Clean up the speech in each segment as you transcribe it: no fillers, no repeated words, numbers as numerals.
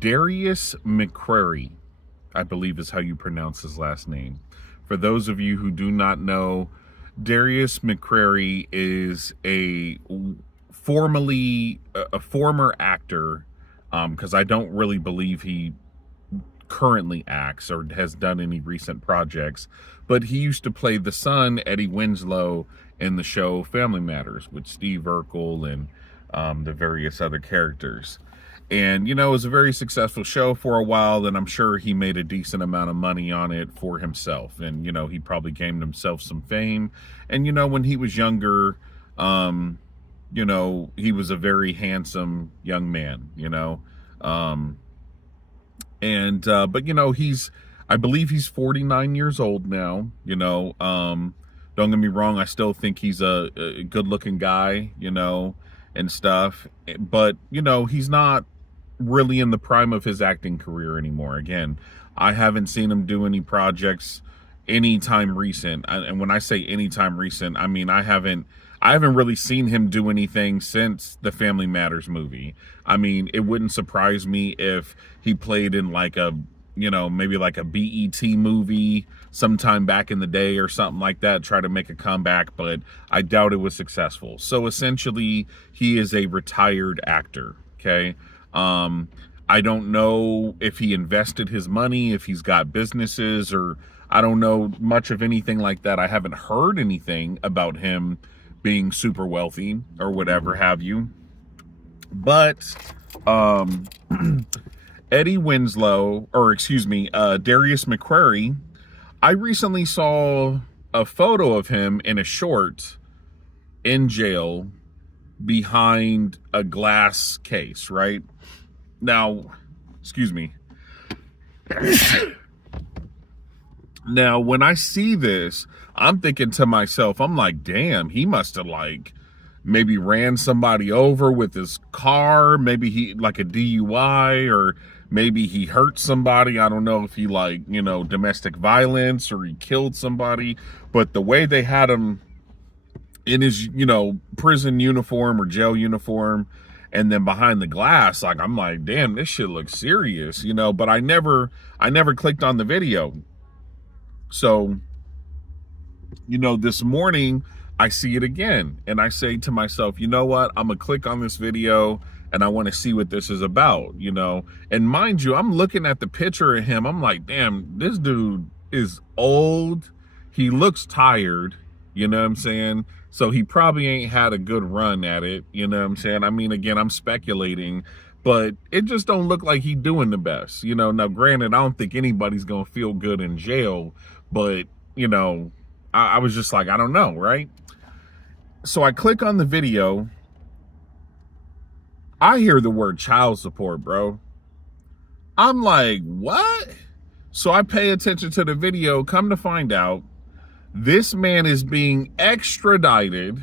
Darius McCrary, I believe is how you pronounce his last name. For those of you who do not know, Darius McCrary is a former actor, because I don't really believe he currently acts or has done any recent projects, but he used to play the son, Eddie Winslow, in the show Family Matters with Steve Urkel and the various other characters. And, you know, it was a very successful show for a while, and I'm sure he made a decent amount of money on it for himself. And, you know, he probably gained himself some fame. And, you know, when he was younger, you know, he was a very handsome young man, you know. But, you know, I believe he's 49 years old now, you know. Don't get me wrong, I still think he's a good-looking guy, you know, and stuff. But, you know, he's not really in the prime of his acting career anymore. Again, I haven't seen him do any projects anytime recent. And when I say anytime recent, I mean I haven't really seen him do anything since the Family Matters movie. I mean, it wouldn't surprise me if he played in like a, you know, maybe like a BET movie sometime back in the day or something like that, try to make a comeback, but I doubt it was successful. So essentially, he is a retired actor, okay? I don't know if he invested his money, if he's got businesses, or I don't know much of anything like that. I haven't heard anything about him being super wealthy or whatever have you. But Eddie Winslow, or excuse me, Darius McCrary, I recently saw a photo of him in a short in jail behind a glass case, right? Now, excuse me. Now, when I see this, I'm thinking to myself, I'm like, damn, he must have like maybe ran somebody over with his car. Maybe he like a DUI, or maybe he hurt somebody. I don't know if he like, you know, domestic violence or he killed somebody. But the way they had him in his, you know, prison uniform or jail uniform, and then behind the glass, like, I'm like, damn, this shit looks serious, you know. But I never clicked on the video. So, you know, this morning I see it again, and I say to myself, you know what, I'm gonna click on this video and I want to see what this is about, you know. And mind you, I'm looking at the picture of him, I'm like, damn, this dude is old, he looks tired, you know what I'm saying? So he probably ain't had a good run at it, you know what I'm saying? I mean, again, I'm speculating, but it just don't look like he doing the best, you know. Now, granted, I don't think anybody's gonna feel good in jail, but, you know, I was just like, I don't know, right? So I click on the video. I hear the word child support, bro. I'm like, what? So I pay attention to the video. Come to find out, this man is being extradited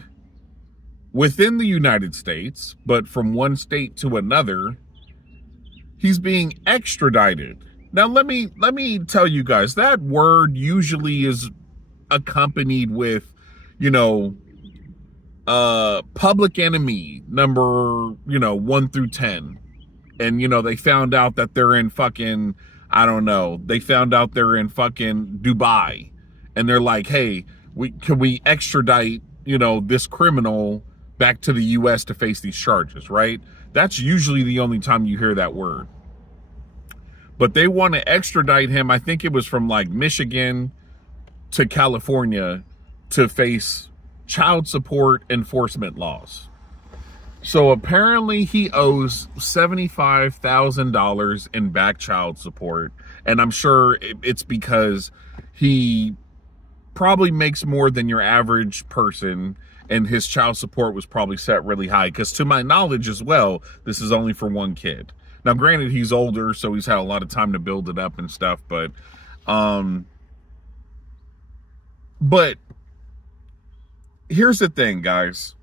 within the United States, but from one state to another. He's being extradited. Now, let me tell you guys, that word usually is accompanied with, you know, public enemy number, you know, 1 through 10. And, you know, they found out that they're in fucking, I don't know, they found out they're in fucking Dubai. And they're like, hey, can we extradite, you know, this criminal back to the US to face these charges, right? That's usually the only time you hear that word. But they want to extradite him, I think it was from like Michigan to California, to face child support enforcement laws. So apparently he owes $75,000 in back child support. And I'm sure it's because he probably makes more than your average person, and his child support was probably set really high. Because to my knowledge as well, this is only for one kid. Now, granted, he's older, so he's had a lot of time to build it up and stuff, but here's the thing, guys.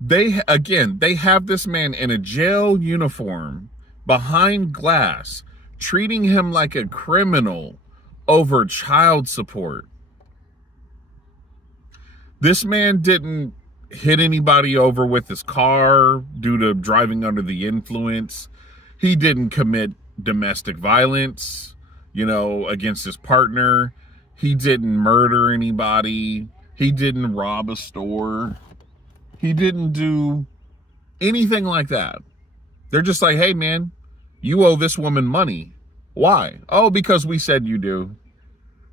They have this man in a jail uniform behind glass, treating him like a criminal over child support. This man didn't hit anybody over with his car due to driving under the influence. He didn't commit domestic violence, against his partner. He didn't murder anybody. He didn't rob a store. He didn't do anything like that. They're just like, hey, man, you owe this woman money. Why? Oh, because we said you do.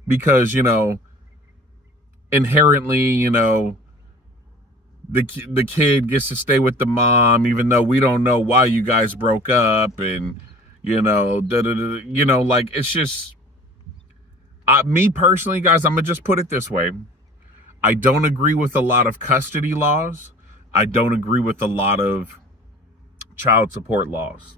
Because, inherently, the kid gets to stay with the mom, even though we don't know why you guys broke up. And, like, it's just, me personally, guys, I'm going to just put it this way. I don't agree with a lot of custody laws. I don't agree with a lot of child support laws.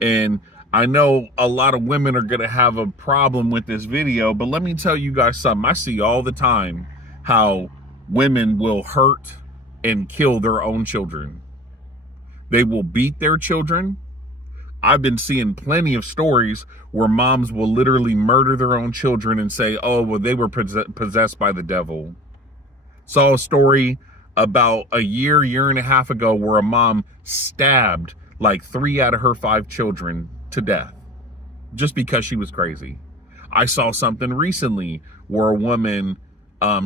And I know a lot of women are going to have a problem with this video, but let me tell you guys something. I see all the time how women will hurt and kill their own children. They will beat their children. I've been seeing plenty of stories where moms will literally murder their own children and say, oh, well, they were possessed by the devil. Saw a story about a year and a half ago where a mom stabbed like 3 out of her 5 children to death just because she was crazy. I saw something recently where a woman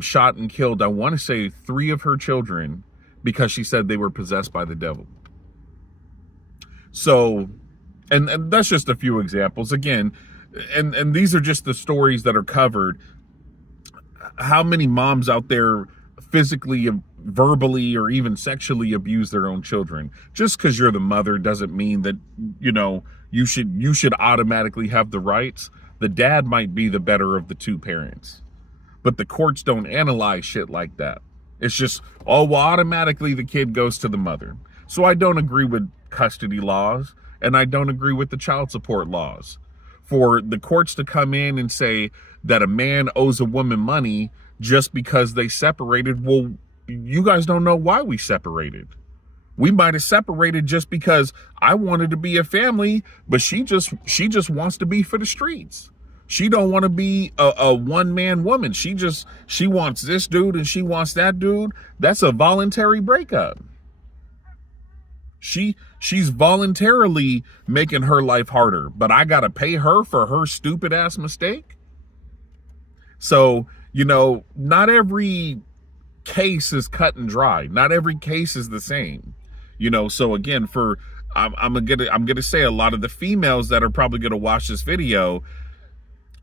shot and killed, I want to say 3 of her children because she said they were possessed by the devil. So, and that's just a few examples. Again, and these are just the stories that are covered. How many moms out there physically, verbally, or even sexually abuse their own children? Just because you're the mother doesn't mean that, you should automatically have the rights. The dad might be the better of the 2 parents. But the courts don't analyze shit like that. It's just, oh, well, automatically the kid goes to the mother. So I don't agree with custody laws, and I don't agree with the child support laws. For the courts to come in and say that a man owes a woman money just because they separated, well, you guys don't know why we separated. We might have separated just because I wanted to be a family, but she just wants to be for the streets. She don't want to be a one-man woman. She wants this dude and she wants that dude. That's a voluntary breakup. She's voluntarily making her life harder, but I got to pay her for her stupid ass mistake. So, not every case is cut and dry. Not every case is the same. So again, I'm gonna say a lot of the females that are probably gonna watch this video,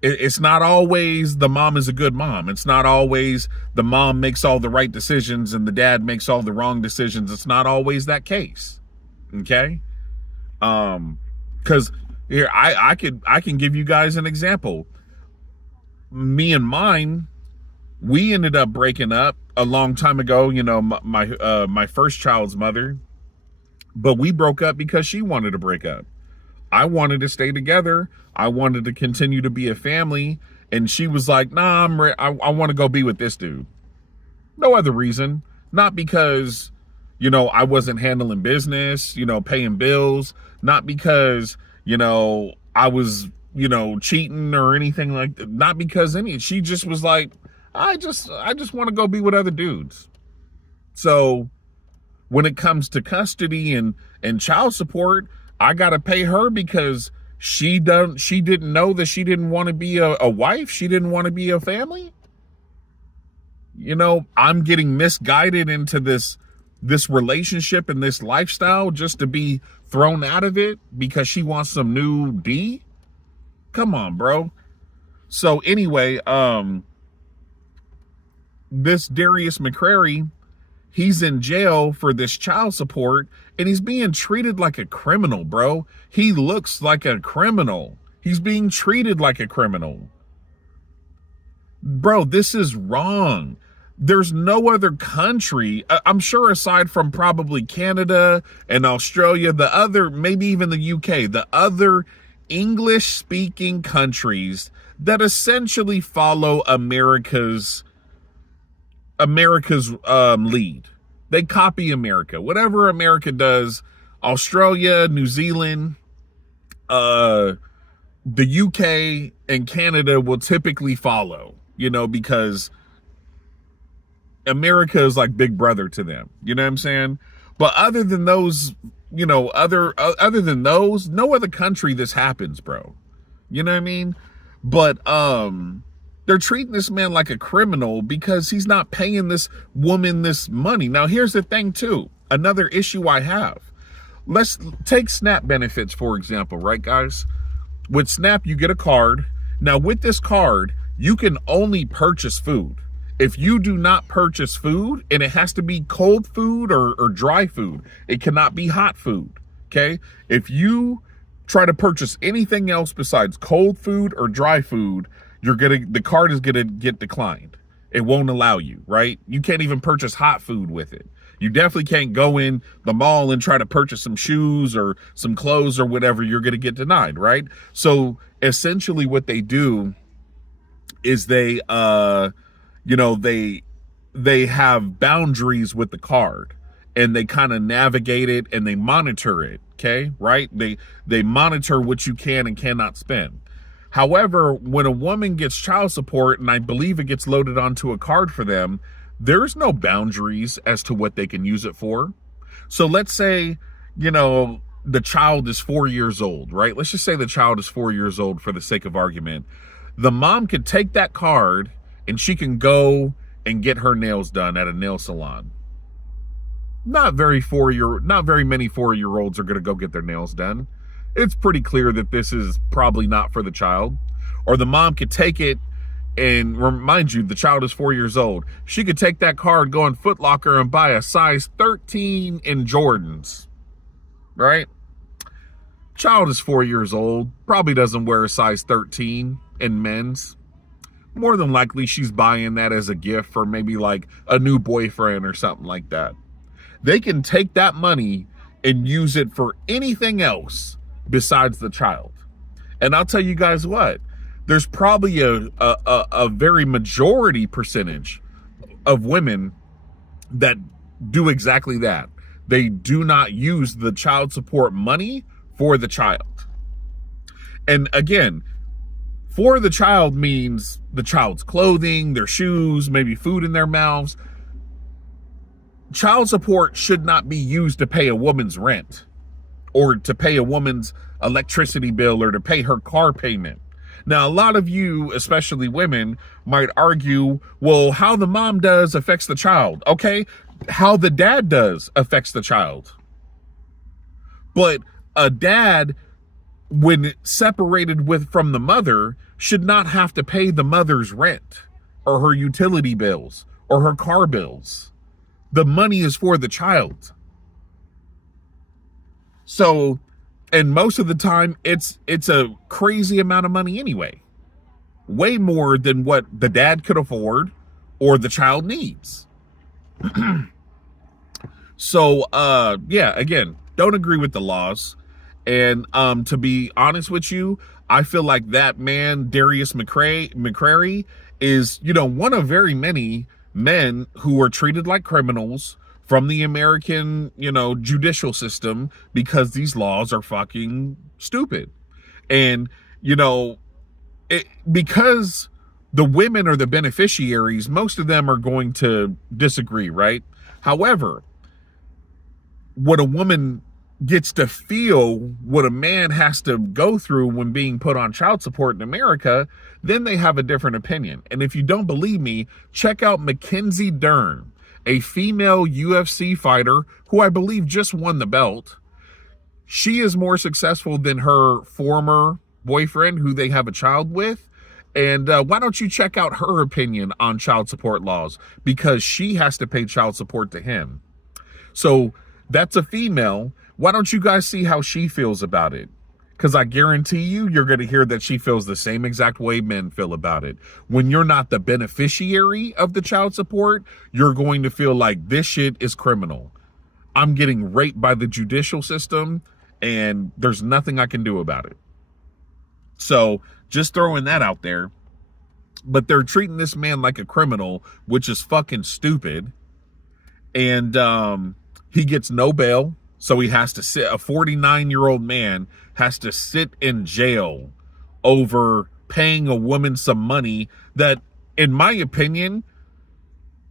it's not always the mom is a good mom. It's not always the mom makes all the right decisions and the dad makes all the wrong decisions. It's not always that case. Okay? Because here I can give you guys an example. Me and mine, we ended up breaking up a long time ago. My first child's mother, but we broke up because she wanted to break up. I wanted to stay together. I wanted to continue to be a family. And she was like, nah, I want to go be with this dude. No other reason. Not because, I wasn't handling business, paying bills. Not because, I was, cheating or anything like that. Not because she just was like, I just want to go be with other dudes. So when it comes to custody and child support, I got to pay her because she didn't know that she didn't want to be a wife. She didn't want to be a family. I'm getting misguided into this relationship and this lifestyle just to be thrown out of it because she wants some new D. Come on, bro. So anyway, this Darius McCrary, he's in jail for this child support, and he's being treated like a criminal, bro. He looks like a criminal. He's being treated like a criminal. Bro, this is wrong. There's no other country, I'm sure aside from probably Canada and Australia, maybe even the UK, the other English-speaking countries that essentially follow America's lead. They copy America. Whatever America does, Australia, New Zealand, the UK and Canada will typically follow, because America is like big brother to them. You know what I'm saying? But other than those other than those, no other country this happens, bro. You know what I mean? But they're treating this man like a criminal because he's not paying this woman this money. Now, here's the thing too. Another issue I have. Let's take SNAP benefits, for example, right, guys? With SNAP, you get a card. Now, with this card, you can only purchase food. If you do not purchase food, and it has to be cold food or dry food, it cannot be hot food, okay? If you try to purchase anything else besides cold food or dry food, the card is gonna get declined. It won't allow you, right? You can't even purchase hot food with it. You definitely can't go in the mall and try to purchase some shoes or some clothes or whatever. You're gonna get denied, right? So essentially what they do is they have boundaries with the card, and they kind of navigate it and they monitor it, okay, right? They monitor what you can and cannot spend. However, when a woman gets child support, and I believe it gets loaded onto a card for them, there's no boundaries as to what they can use it for. So let's say, the child is 4 years old, right? Let's just say the child is 4 years old for the sake of argument. The mom could take that card and she can go and get her nails done at a nail salon. Not very many 4-year-olds are going to go get their nails done. It's pretty clear that this is probably not for the child. Or the mom could take it, and remind you, the child is 4 years old. She could take that card, go in Foot Locker, and buy a size 13 in Jordans, right? Child is 4 years old, probably doesn't wear a size 13 in men's. More than likely, she's buying that as a gift for maybe like a new boyfriend or something like that. They can take that money and use it for anything else besides the child. And I'll tell you guys what, there's probably a very majority percentage of women that do exactly that. They do not use the child support money for the child. And again, for the child means the child's clothing, their shoes, maybe food in their mouths. Child support should not be used to pay a woman's rent, or to pay a woman's electricity bill, or to pay her car payment. Now, a lot of you, especially women, might argue, well, how the mom does affects the child. Okay, how the dad does affects the child. But a dad, when separated from the mother, should not have to pay the mother's rent or her utility bills or her car bills. The money is for the child. So, and most of the time, it's a crazy amount of money anyway. Way more than what the dad could afford or the child needs. So, yeah, again, don't agree with the laws. And to be honest with you, I feel like that man, Darius McCrary, is, one of very many men who are treated like criminals from the American, judicial system, because these laws are fucking stupid. And, because the women are the beneficiaries, most of them are going to disagree, right? However, what a woman gets to feel what a man has to go through when being put on child support in America, then they have a different opinion. And if you don't believe me, check out Mackenzie Dern, a female UFC fighter who I believe just won the belt. She is more successful than her former boyfriend, who they have a child with. And why don't you check out her opinion on child support laws? Because she has to pay child support to him. So that's a female. Why don't you guys see how she feels about it? Because I guarantee you're going to hear that she feels the same exact way men feel about it. When you're not the beneficiary of the child support, you're going to feel like this shit is criminal. I'm getting raped by the judicial system, and there's nothing I can do about it. So just throwing that out there. But they're treating this man like a criminal, which is fucking stupid. And he gets no bail. So he has to sit, a 49-year-old man has to sit in jail over paying a woman some money that, in my opinion,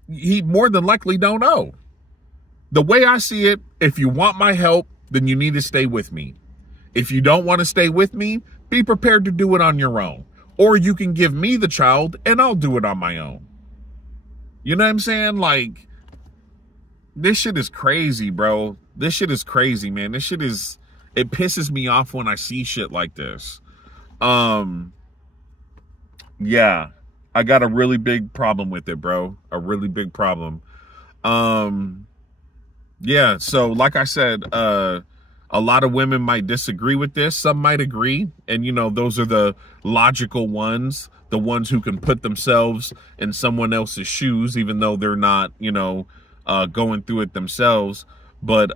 he more than likely don't owe. The way I see it, if you want my help, then you need to stay with me. If you don't want to stay with me, be prepared to do it on your own. Or you can give me the child and I'll do it on my own. You know what I'm saying? Like, this shit is crazy, bro. This shit is crazy, man. This shit is, it pisses me off when I see shit like this. Yeah, I got a really big problem with it, bro. A really big problem. Yeah, so like I said, a lot of women might disagree with this. Some might agree. And, you know, those are the logical ones, the ones who can put themselves in someone else's shoes, even though they're not, you know, going through it themselves. But,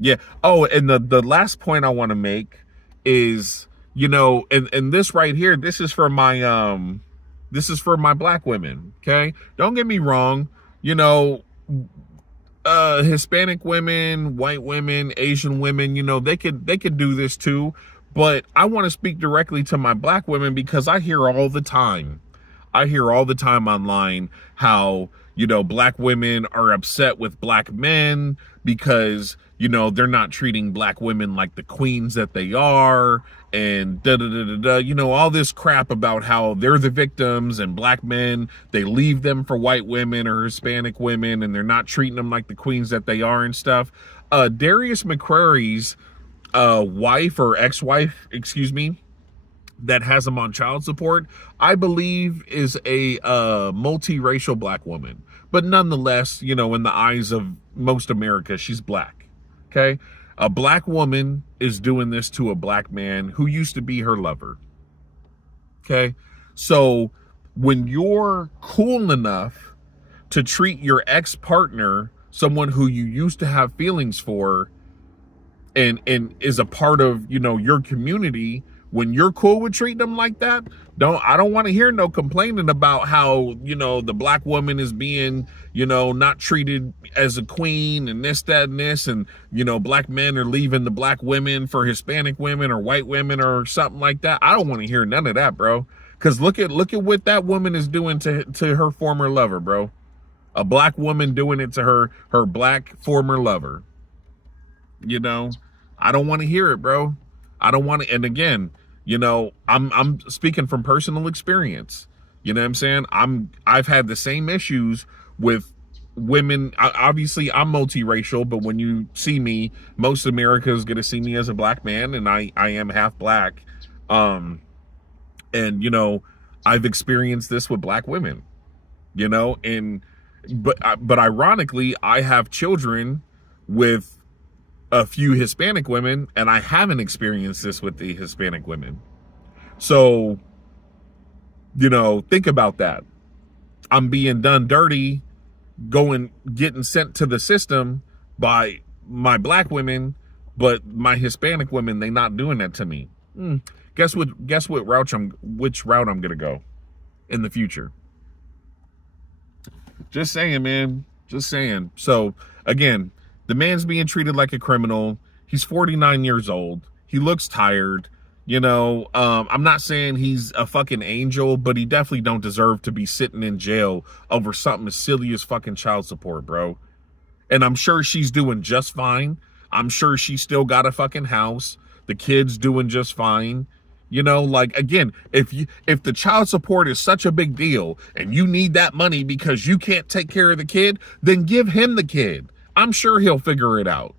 yeah. Oh, and the last point I want to make is, you know, and this right here, this is for my black women. Okay. Don't get me wrong. You know, Hispanic women, white women, Asian women, you know, they could do this too. But I want to speak directly to my black women because I hear all the time online how, you know, black women are upset with black men because, you know, they're not treating black women like the queens that they are, and you know, all this crap about how they're the victims and black men, they leave them for white women or Hispanic women and they're not treating them like the queens that they are and stuff. Darius McCrary's wife or ex-wife, excuse me, that has him on child support, I believe is a multiracial black woman. But nonetheless, you know, in the eyes of most America, she's black. Okay? A black woman is doing this to a black man who used to be her lover. Okay? So when you're cool enough to treat your ex-partner, someone who you used to have feelings for, and is a part of, you know, your community, when you're cool with treating them like that, I don't want to hear no complaining about how, you know, the black woman is being, you know, not treated as a queen and this, that, and this, and, you know, black men are leaving the black women for Hispanic women or white women or something like that. I don't want to hear none of that, bro. Because look at what that woman is doing to her former lover, bro. A black woman doing it to her black former lover. You know, I don't want to hear it, bro. I don't want to. And again, you know, I'm speaking from personal experience. You know what I'm saying? I've had the same issues with women. Obviously, I'm multiracial, but when you see me, most America is going to see me as a black man, and I am half black. And you know, I've experienced this with black women. You know, but ironically, I have children with a few Hispanic women, and I haven't experienced this with the Hispanic women. So, you know, think about that. I'm being done dirty, getting sent to the system by my black women, but my Hispanic women, they not doing that to me. Guess which route I'm gonna go in the future. Just saying, man. Just saying. So again, the man's being treated like a criminal. He's 49 years old. He looks tired. You know, I'm not saying he's a fucking angel, but he definitely don't deserve to be sitting in jail over something as silly as fucking child support, bro. And I'm sure she's doing just fine. I'm sure she still got a fucking house. The kid's doing just fine. You know, like, again, if the child support is such a big deal and you need that money because you can't take care of the kid, then give him the kid. I'm sure he'll figure it out.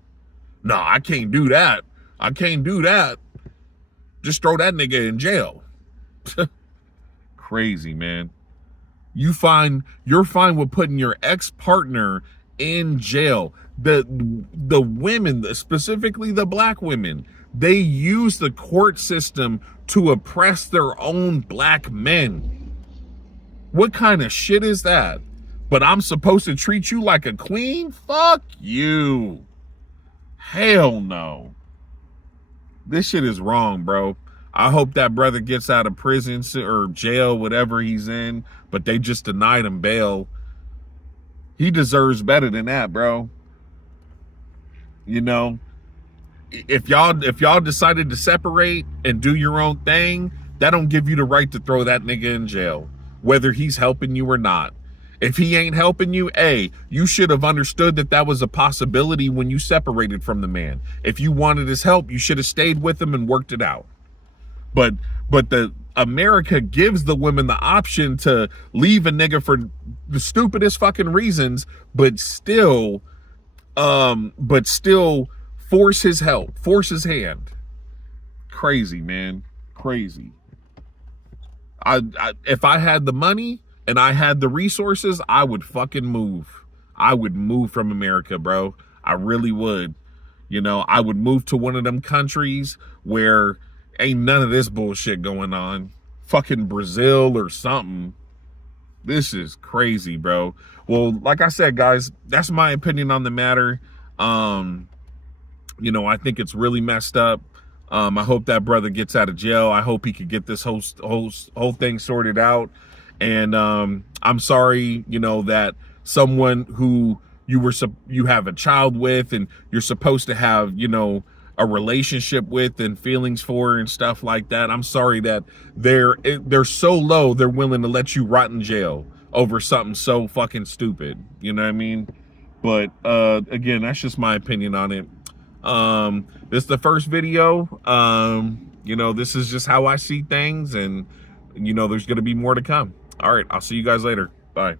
No, I can't do that. I can't do that. Just throw that nigga in jail. Crazy, man. You're fine with putting your ex-partner in jail. The women, specifically the black women, they use the court system to oppress their own black men. What kind of shit is that? But I'm supposed to treat you like a queen? Fuck you. Hell no. This shit is wrong, bro. I hope that brother gets out of prison or jail, whatever he's in, but they just denied him bail. He deserves better than that, bro. You know, if y'all decided to separate and do your own thing, that don't give you the right to throw that nigga in jail, whether he's helping you or not. If he ain't helping you, hey, you should have understood that that was a possibility when you separated from the man. If you wanted his help, you should have stayed with him and worked it out. But the America gives the women the option to leave a nigga for the stupidest fucking reasons, but still force his help, force his hand. Crazy, man. Crazy. If I had the money and I had the resources, I would fucking move. I would move from America, bro. I really would. You know, I would move to one of them countries where ain't none of this bullshit going on. Fucking Brazil or something. This is crazy, bro. Well, like I said, guys, that's my opinion on the matter. You know, I think it's really messed up. I hope that brother gets out of jail. I hope he could get this whole thing sorted out. And I'm sorry, you know, that someone who you have a child with and you're supposed to have, you know, a relationship with and feelings for and stuff like that. I'm sorry that they're so low they're willing to let you rot in jail over something so fucking stupid. You know what I mean? But again, that's just my opinion on it. This is the first video. You know, this is just how I see things, and you know, there's gonna be more to come. All right, I'll see you guys later.